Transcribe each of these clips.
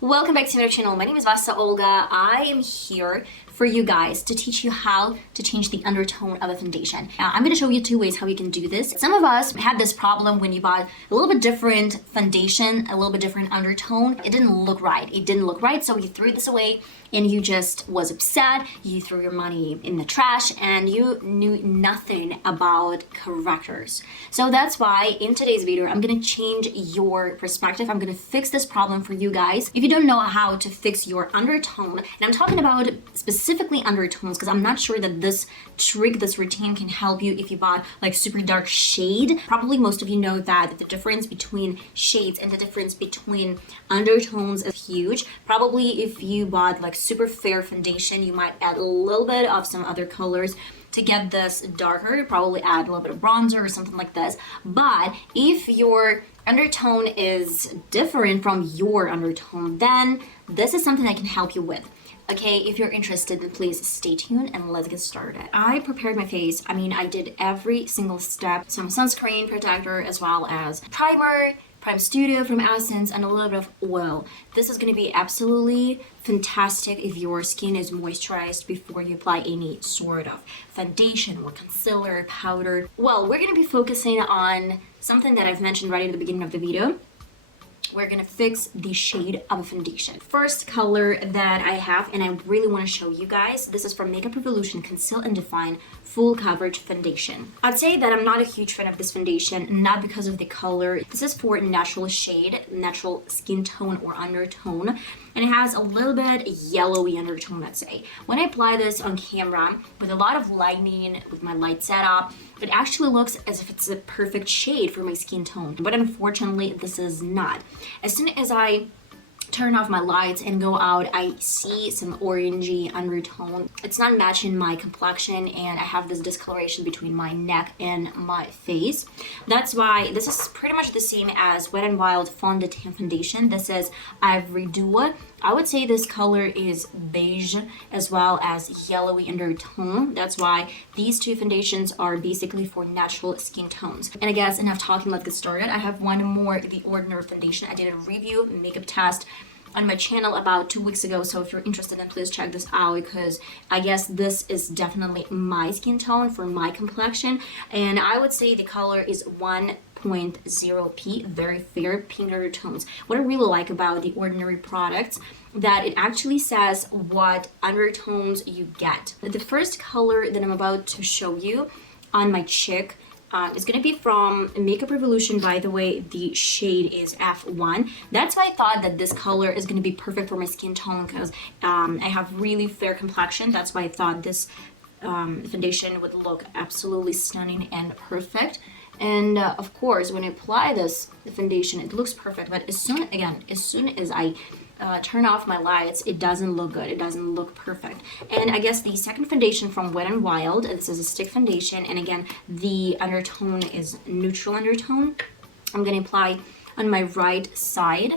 Welcome back to my channel. My name is VassaOlga. I am here for you guys to teach you how to change the undertone of a foundation. I'm going to show you two ways how you can do this. Some of us had this problem when you bought a little bit different foundation, a little bit different undertone. It didn't look right. So you threw this away and you just was upset. You threw your money in the trash and you knew nothing about correctors. So that's why in today's video, I'm going to change your perspective. I'm going to fix this problem for you guys. If you don't know how to fix your undertone, and I'm talking about specifically undertones because I'm not sure that this trick, this routine can help you if you bought like super dark shade. Probably most of you know that the difference between shades and the difference between undertones is huge. Probably if you bought like super fair foundation, you might add a little bit of some other colors to get this darker. Probably add a little bit of bronzer or something like this. But if your undertone is different from your undertone, then this is something I can help you with. Okay, if you're interested, then please stay tuned and let's get started. I prepared my face. I did every single step. Some sunscreen protector as well as primer, Prime Studio from Essence, and a little bit of oil. This is going to be absolutely fantastic if your skin is moisturized before you apply any sort of foundation or concealer, powder. Well, we're going to be focusing on something that I've mentioned right at the beginning of the video. We're gonna fix the shade of a foundation. First color that I have, and I really want to show you guys, this is from Makeup Revolution Conceal and Define Full Coverage Foundation. I'd say that I'm not a huge fan of this foundation, not because of the color. This is for natural shade, natural skin tone or undertone, and it has a little bit yellowy undertone, let's say. When I apply this on camera with a lot of lighting, with my light setup, it actually looks as if it's a perfect shade for my skin tone, but unfortunately this is not. As soon as I turn off my lights and go out, I see some orangey undertone. It's not matching my complexion and I have this discoloration between my neck and my face. That's why this is pretty much the same as Wet n Wild Fondant Foundation. This is Ivory Duo. I would say this color is beige as well as yellowy undertone. That's why these two foundations are basically for natural skin tones. And I guess enough talking, let's get started. I have one more, the Ordinary foundation. I did a review makeup test on my channel about 2 weeks ago, so if you're interested, then please check this out because I guess this is definitely my skin tone for my complexion, and I would say the color is 1.0p, very fair pink undertones. What I really like about the Ordinary products, that it actually says what undertones you get. The first color that I'm about to show you on my cheek is going to be from Makeup Revolution. By the way, the shade is F1. That's why I thought that this color is going to be perfect for my skin tone because I have really fair complexion. That's why I thought this foundation would look absolutely stunning and perfect. And of course, when I apply this foundation, it looks perfect. But as soon as I turn off my lights, it doesn't look good. It doesn't look perfect. And I guess the second foundation from Wet n Wild, this is a stick foundation, and again, the undertone is neutral undertone. I'm gonna apply on my right side.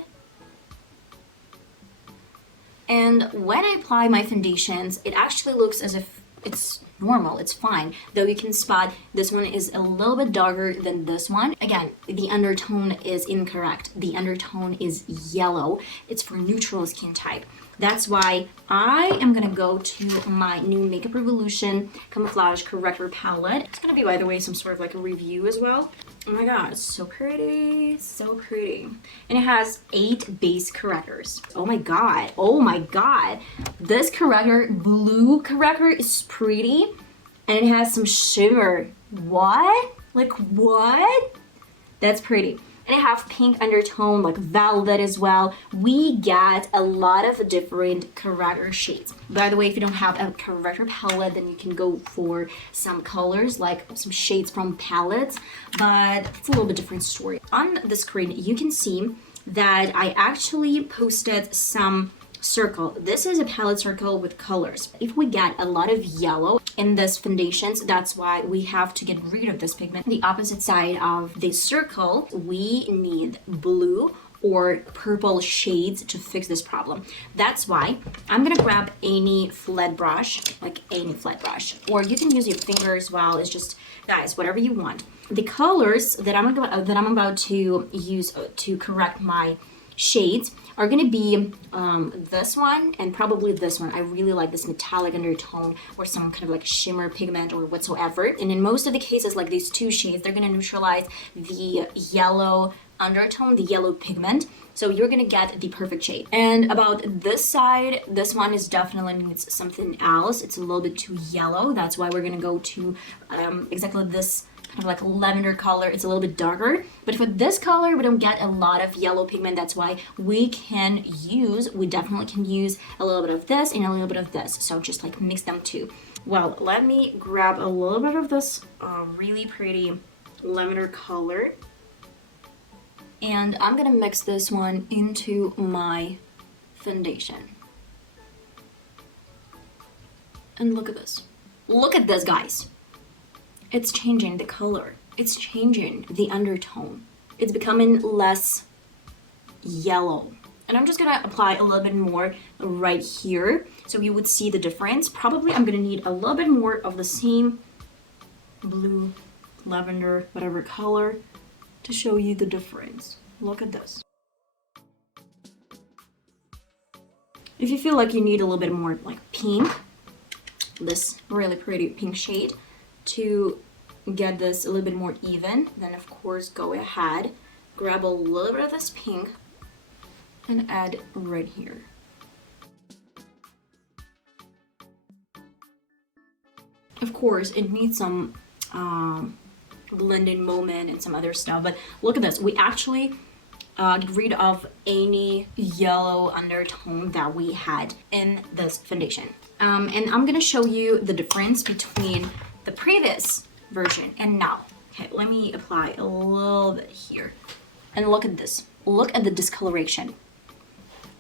And when I apply my foundations, it actually looks as if it's normal, it's fine. Though you can spot this one is a little bit darker than this one. Again, the undertone is incorrect. The undertone is yellow. It's for neutral skin type. That's why I am gonna go to my new Makeup Revolution Camouflage Corrector palette. It's gonna be, by the way, some sort of like a review as well. Oh my god, it's so pretty, so pretty. And it has 8 base correctors. Oh my god. This corrector, blue corrector, is pretty. And it has some shimmer. What? Like what? That's pretty. And I have pink undertone, like velvet as well. We get a lot of different corrector shades. By the way, if you don't have a corrector palette, then you can go for some colors, like some shades from palettes, but it's a little bit different story. On the screen, you can see that I actually posted some circle. This is a palette circle with colors. If we get a lot of yellow in this foundations, that's why we have to get rid of this pigment. The opposite side of the circle, we need blue or purple shades to fix this problem. That's why I'm gonna grab any flat brush, or you can use your finger as well. It's just, guys, whatever you want. The colors that I'm about to use to correct my shades are gonna be this one and probably this one. I really like this metallic undertone or some kind of like shimmer pigment or whatsoever. And in most of the cases, like these two shades, they're gonna neutralize the yellow undertone, the yellow pigment. So you're gonna get the perfect shade. And about this side, this one is definitely needs something else. It's a little bit too yellow. That's why we're gonna go to exactly this kind of like lavender color. It's a little bit darker, but for this color we don't get a lot of yellow pigment. That's why we definitely can use a little bit of this and a little bit of this, so just like mix them too. Well, let me grab a little bit of this really pretty lavender color, and I'm gonna mix this one into my foundation. And look at this, guys. It's changing the color. It's changing the undertone. It's becoming less yellow. And I'm just gonna apply a little bit more right here so you would see the difference. Probably I'm gonna need a little bit more of the same blue, lavender, whatever color to show you the difference. Look at this. If you feel like you need a little bit more like pink, this really pretty pink shade, to get this a little bit more even, then of course go ahead, grab a little bit of this pink and add right here. Of course it needs some blending moment and some other stuff, but look at this. We actually get rid of any yellow undertone that we had in this foundation. And I'm gonna show you the difference between the previous version and now. Okay, let me apply a little bit here. And look at this. Look at the discoloration.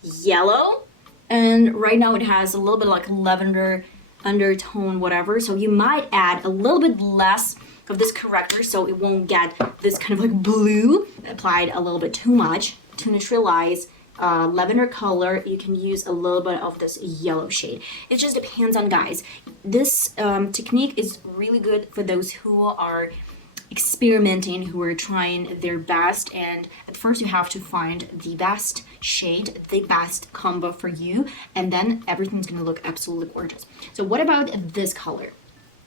Yellow, and right now it has a little bit like lavender undertone, whatever. So you might add a little bit less of this corrector so it won't get this kind of like blue. Applied a little bit too much to neutralize lavender color. You can use a little bit of this yellow shade. It just depends on guys. This technique is really good for those who are experimenting, who are trying their best, and at first you have to find the best shade, the best combo for you, and then everything's gonna look absolutely gorgeous. So what about this color?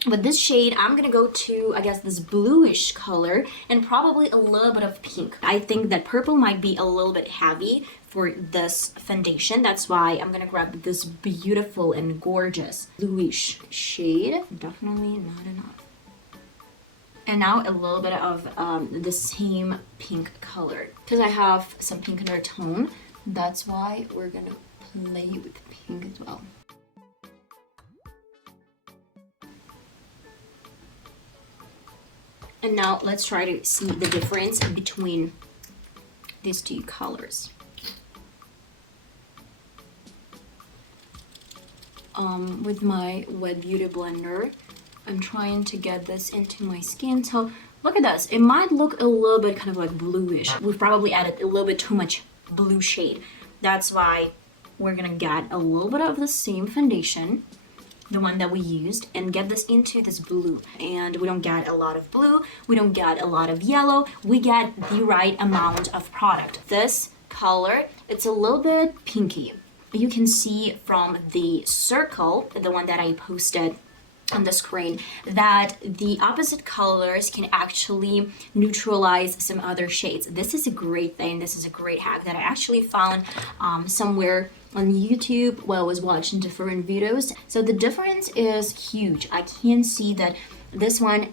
With this shade, I'm gonna go to, I guess, this bluish color and probably a little bit of pink. I think that purple might be a little bit heavy for this foundation. That's why I'm gonna grab this beautiful and gorgeous bluish shade. Definitely not enough. And now a little bit of the same pink color. Because I have some pink undertone, that's why we're gonna play with pink as well. And now let's try to see the difference between these two colors. With my Wet Beauty blender, I'm trying to get this into my skin. So look at this. It might look a little bit kind of like bluish. We've probably added a little bit too much blue shade. That's why we're gonna get a little bit of the same foundation, the one that we used, and get this into this blue. And we don't get a lot of blue, we don't get a lot of yellow, we get the right amount of product. This color, it's a little bit pinky. You can see from the circle, the one that I posted on the screen, that the opposite colors can actually neutralize some other shades. This is a great thing. This is a great hack that I actually found somewhere on YouTube while I was watching different videos. So the difference is huge. I can see that this one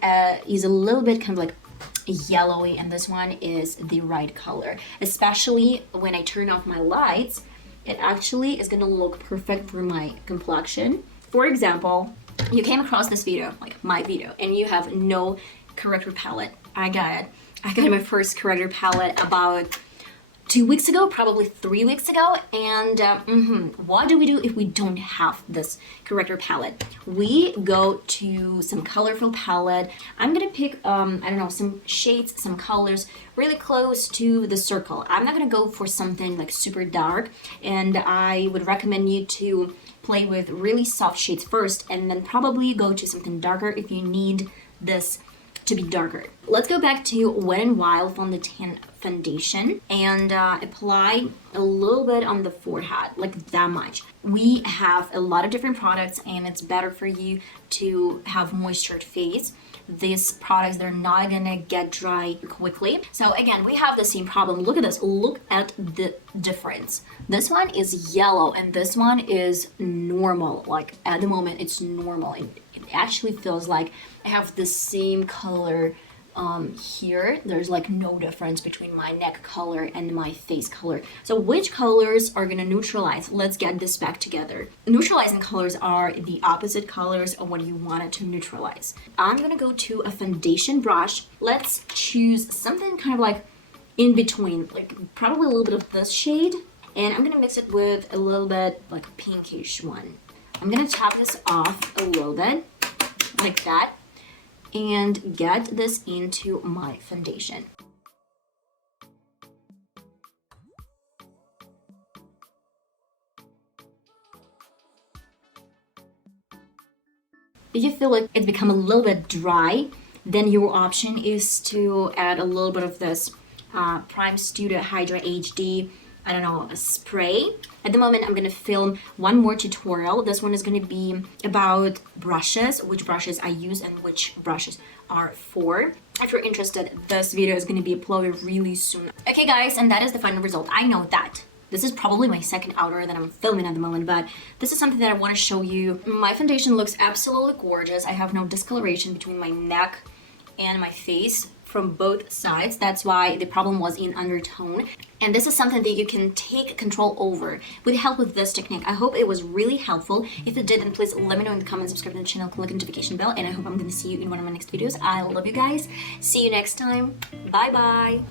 is a little bit kind of like yellowy, and this one is the right color. Especially when I turn off my lights, it actually is gonna look perfect for my complexion. For example, you came across this video, like my video, and you have no corrector palette. I got my first corrector palette about 2 weeks ago, probably 3 weeks ago. And what do we do if we don't have this corrector palette? We go to some colorful palette. I'm gonna pick, I don't know, some shades, some colors really close to the circle. I'm not gonna go for something like super dark, and I would recommend you to play with really soft shades first and then probably go to something darker if you need this to be darker. Let's go back to Wet n Wild Fondant foundation and apply a little bit on the forehead, like that much. We have a lot of different products and it's better for you to have moistured face. These products, they're not gonna get dry quickly. So again, we have the same problem. Look at this, look at the difference. This one is yellow and this one is normal. Like at the moment it's normal. It actually feels like I have the same color here. There's like no difference between my neck color and my face color. So which colors are gonna neutralize? Let's get this back together. Neutralizing colors are the opposite colors of what you want it to neutralize. I'm gonna go to a foundation brush. Let's choose something kind of like in between, like probably a little bit of this shade, and I'm gonna mix it with a little bit like a pinkish one. I'm gonna tap this off a little bit like that and get this into my foundation. If you feel like it's become a little bit dry, then your option is to add a little bit of this Prime Studio HYDRA HD, I don't know, a spray. At the moment, I'm gonna film one more tutorial. This one is gonna be about brushes, which brushes I use and which brushes are for. If you're interested, this video is gonna be uploaded really soon. Okay guys, and that is the final result. I know that this is probably my second outer that I'm filming at the moment, but this is something that I wanna show you. My foundation looks absolutely gorgeous. I have no discoloration between my neck and my face from both sides. That's why the problem was in undertone. And this is something that you can take control over with help with this technique. I hope it was really helpful. If it did, then please let me know in the comments, subscribe to the channel, click the notification bell, and I hope I'm gonna see you in one of my next videos. I love you guys. See you next time. Bye bye.